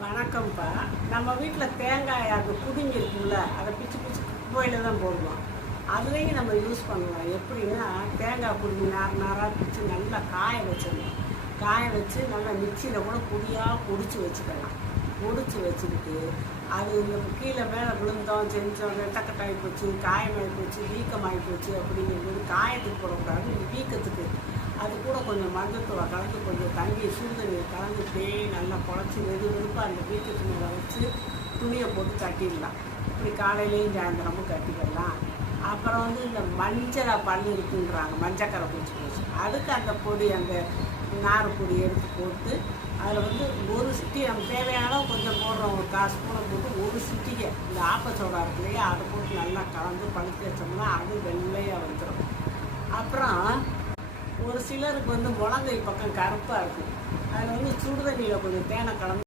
வணக்கம்ப்பா. நம்ம வீட்டில் தேங்காய் அது குடுங்கி இருக்கும்ல, அதை பிச்சு பிச்சு குப்பையில் தான் போடுவோம். அதுலேயும் நம்ம யூஸ் பண்ணலாம். எப்படின்னா, தேங்காய் குடுங்கி நார் நாராக பிச்சு நல்லா காய வச்சிடணும். காய வச்சு நல்லா மிக்சியில் கூட பொடியாக பொடிச்சு வச்சுக்கலாம். பொடிச்சு வச்சுக்கிட்டு அது இந்த கீழே மேலே விழுந்தோம் செஞ்சோம் வெட்டக்கட்டாகி போச்சு, காயமாகி போச்சு, வீக்கமாகி போச்சு அப்படிங்கும்போது காயத்துக்கு போடக்கூடாது, வீக்கத்துக்கு அது கூட கொஞ்சம் மஞ்சத்தூளை கலந்து கொஞ்சம் தண்ணி சுடுதண்ணியை கலந்து தேய் நல்லா குழச்சி வெது வெறுப்பாக அந்த வீக்கத்து மேலே வச்சு துணியை போட்டு கட்டிடலாம். இப்படி காலையிலையும் சாயந்தரமும் கட்டிக்கலாம். அப்புறம் இந்த மஞ்சளை பல் இருக்குன்றாங்க, மஞ்சக்கரை பிடிச்சி போச்சு, அதுக்கு அந்த பொடி அந்த நார் பொடி எடுத்து போட்டு அதில் ஒரு சிட்டி நம்ம தேவையான அளவு கொஞ்சம் போடுறோம். ஒரு 1/4 ஸ்பூனை போட்டு ஒரு சிட்டிகை இந்த ஆப்பச்சோடா இருக்கு இல்லையா, அதை போட்டு நல்லா கலந்து பழுத்து வச்சோம்னா அது வெள்ளையாக வந்துடும். அப்புறம் ஒரு சிலருக்கு முழங்கை பக்கம் கருப்பாக இருக்கும், அதில் சுடுதண்ணியில் கொஞ்சம் தேனை கலந்து